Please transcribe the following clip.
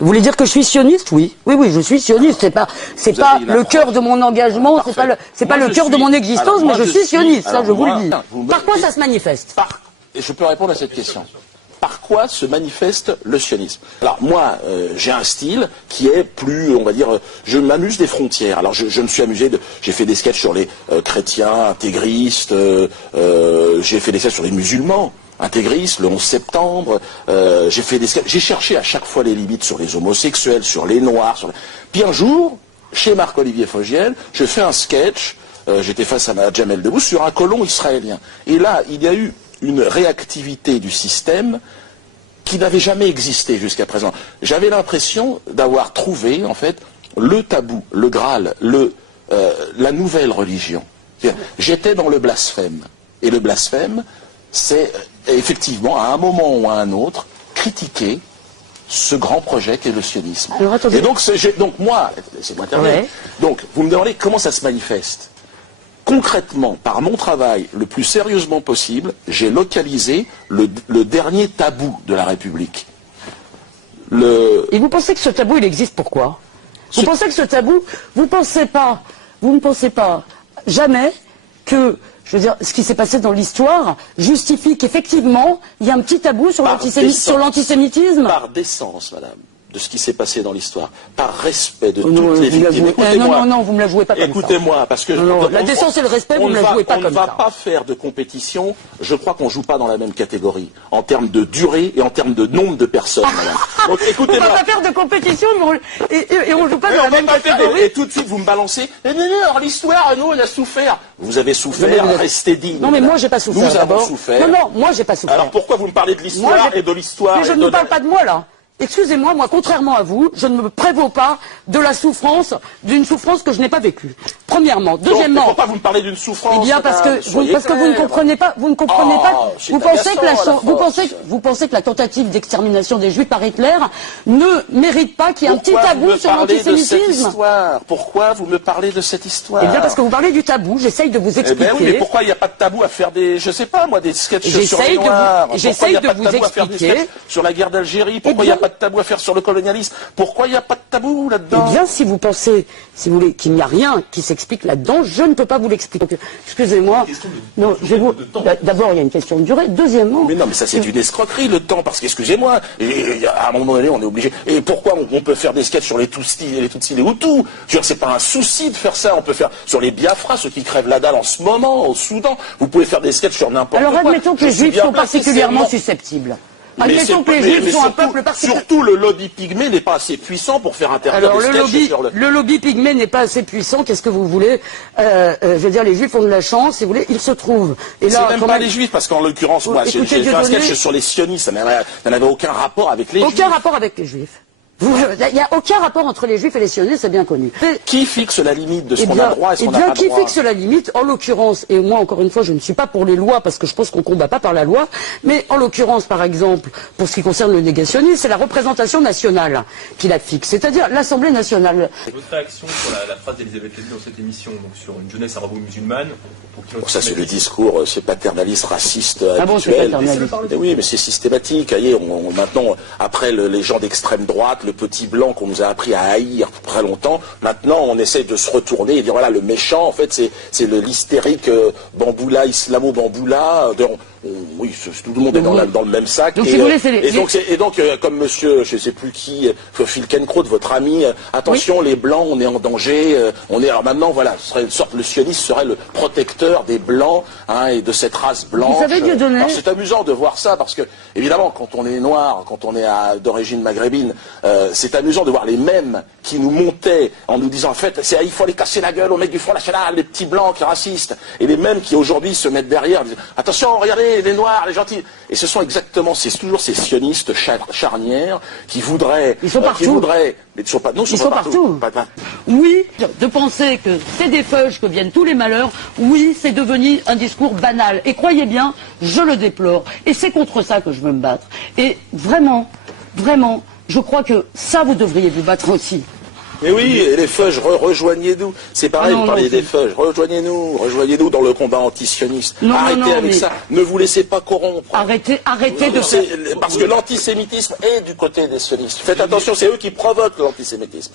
Vous voulez dire que je suis sioniste? Oui. Oui, oui, je suis sioniste. C'est pas le cœur de mon engagement, c'est pas le cœur de mon existence, mais je suis sioniste, ça je vous le dis. Par quoi ça se manifeste? Et je peux répondre à cette question. Par quoi se manifeste le sionisme? Alors moi, j'ai un style qui est plus, on va dire, je m'amuse des frontières. Alors je me suis amusé, j'ai fait des sketchs sur les chrétiens, intégristes, j'ai fait des sketchs sur les musulmans, intégristes, le 11 septembre, j'ai cherché à chaque fois les limites sur les homosexuels, sur les noirs. Puis un jour, chez Marc-Olivier Fogiel, je fais un sketch, j'étais face à Jamel Debbouze, sur un colon israélien. Et là, il y a eu une réactivité du système qui n'avait jamais existé jusqu'à présent. J'avais l'impression d'avoir trouvé, en fait, le tabou, le Graal, la nouvelle religion. J'étais dans le blasphème. Et le blasphème, c'est effectivement, à un moment ou à un autre, critiquer ce grand projet qu'est le sionisme. Et donc moi, laissez-moi terminer. Ouais. Donc, vous me demandez comment ça se manifeste. Concrètement, par mon travail, le plus sérieusement possible, j'ai localisé le dernier tabou de la République. Et vous pensez que ce tabou, il existe pourquoi? Vous pensez que ce tabou, vous ne pensez pas jamais que, je veux dire, ce qui s'est passé dans l'histoire justifie qu'effectivement, il y a un petit tabou sur l'antisémitisme? Par décence, madame, de ce qui s'est passé dans l'histoire, par respect de toutes les victimes. Non, vous me la jouez pas comme ça. Écoutez-moi, parce que... la décence et le respect, vous me la jouez pas comme ça. On ne va pas faire de compétition, je crois qu'on ne joue pas dans la même catégorie, en termes de durée et en termes de nombre de personnes, madame. Donc écoutez-moi. On ne va pas faire de compétition, et on ne joue pas dans la même catégorie. Et tout de suite, vous me balancez, non, l'histoire, nous, on a souffert. Vous avez souffert, restez digne. Non, mais moi, j'ai pas souffert. Nous avons souffert. Non, moi, j'ai pas souffert. Alors pourquoi vous me parlez de l'histoire et de l'histoire? Mais je ne parle pas de moi, là. Excusez-moi, moi, contrairement à vous, je ne me prévaux pas de la souffrance, d'une souffrance que je n'ai pas vécue. Premièrement. Deuxièmement. Pourquoi vous me parlez d'une souffrance? Eh bien, parce que vous ne comprenez pas, vous pensez que la tentative d'extermination des Juifs par Hitler ne mérite pas qu'il y ait un petit tabou sur l'antisémitisme. Pourquoi vous me parlez de cette histoire? Eh bien, parce que vous parlez du tabou, j'essaye de vous expliquer. Eh bien oui, mais pourquoi il n'y a pas de tabou à faire des, je sais pas moi, des sketchs sur les Noirs? J'essaye de vous expliquer. Sur la guerre d'Algérie, pourquoi il n'y a pas de tabou à faire sur le colonialisme? Pourquoi il n'y a pas de tabou là-dedans? Eh bien, si vous pensez, si vous voulez, qu'il n'y a rien qui s'explique là-dedans, je ne peux pas vous l'expliquer. Excusez-moi. Non, d'abord, il y a une question de durée. Deuxièmement. Mais non, mais ça, c'est une escroquerie, le temps, parce qu'excusez-moi, à un moment donné, on est obligé. Et pourquoi on peut faire des sketchs sur les Tutsis et les Hutus? Je veux dire, c'est pas un souci de faire ça. On peut faire sur les Biafra, ceux qui crèvent la dalle en ce moment, au Soudan. Vous pouvez faire des sketchs sur n'importe quoi. Alors, admettons que les Juifs sont particulièrement susceptibles. Admettons que les Juifs sont un peuple particulier. Surtout le lobby pygmé n'est pas assez puissant pour faire interdire des sketchs sur le... Le lobby pygmé n'est pas assez puissant, qu'est-ce que vous voulez? Je veux dire, les Juifs ont de la chance, si vous voulez, ils se trouvent. Et là, c'est même pas les Juifs, parce qu'en l'occurrence, moi, j'ai fait un sketch sur les sionistes, ça n'avait aucun rapport avec les Juifs. Aucun rapport avec les Juifs. Il n'y a aucun rapport entre les Juifs et les sionistes, c'est bien connu. Qui fixe la limite de ce qu'on a droit et ce qu'on n'a pas droit? Qui fixe la limite, en l'occurrence, et moi encore une fois je ne suis pas pour les lois parce que je pense qu'on ne combat pas par la loi, mais en l'occurrence par exemple, pour ce qui concerne le négationnisme, c'est la représentation nationale qui la fixe, c'est-à-dire l'Assemblée nationale. Votre réaction sur la phrase d'Elisabeth Lévy dans cette émission, donc sur une jeunesse arabo-musulmane? Ça c'est le discours, c'est paternaliste, raciste, habituel. Ah bon, c'est paternaliste. Oui, mais c'est systématique. Maintenant, après les gens d'extrême droite, le petit blanc qu'on nous a appris à haïr très longtemps, maintenant on essaie de se retourner et dire voilà, le méchant en fait c'est l'hystérique Bamboula, Islamo-Bamboula. Oui, tout le monde est dans le même sac. Donc, et donc, comme monsieur, je ne sais plus qui, Filkenkroot, votre ami, attention, les blancs, on est en danger. Alors maintenant, voilà, le sioniste serait le protecteur des blancs et de cette race blanche. Vous savez, Dieudonné. Alors c'est amusant de voir ça parce que, évidemment, quand on est noir, quand on est d'origine maghrébine, c'est amusant de voir les mêmes qui nous montaient en nous disant en fait, il faut aller casser la gueule aux mecs du Front National, les petits blancs qui racistes, et les mêmes qui aujourd'hui se mettent derrière, disent attention, regardez. Les noirs, les gentils. Et ce sont exactement, c'est toujours ces sionistes charnières qui voudraient... Ils sont partout. Mais ils sont pas, non, ils sont partout. Oui, de penser que c'est des feuilles que viennent tous les malheurs, oui, c'est devenu un discours banal. Et croyez bien, je le déplore. Et c'est contre ça que je veux me battre. Et vraiment, je crois que ça, vous devriez vous battre aussi. Mais oui, et les feuges, rejoignez-nous. C'est pareil, vous parliez des feuges. Rejoignez-nous dans le combat antisioniste. Arrêtez avec ça. Ne vous laissez pas corrompre. Arrêtez de faire... Parce que l'antisémitisme est du côté des sionistes. Faites attention, c'est eux qui provoquent l'antisémitisme.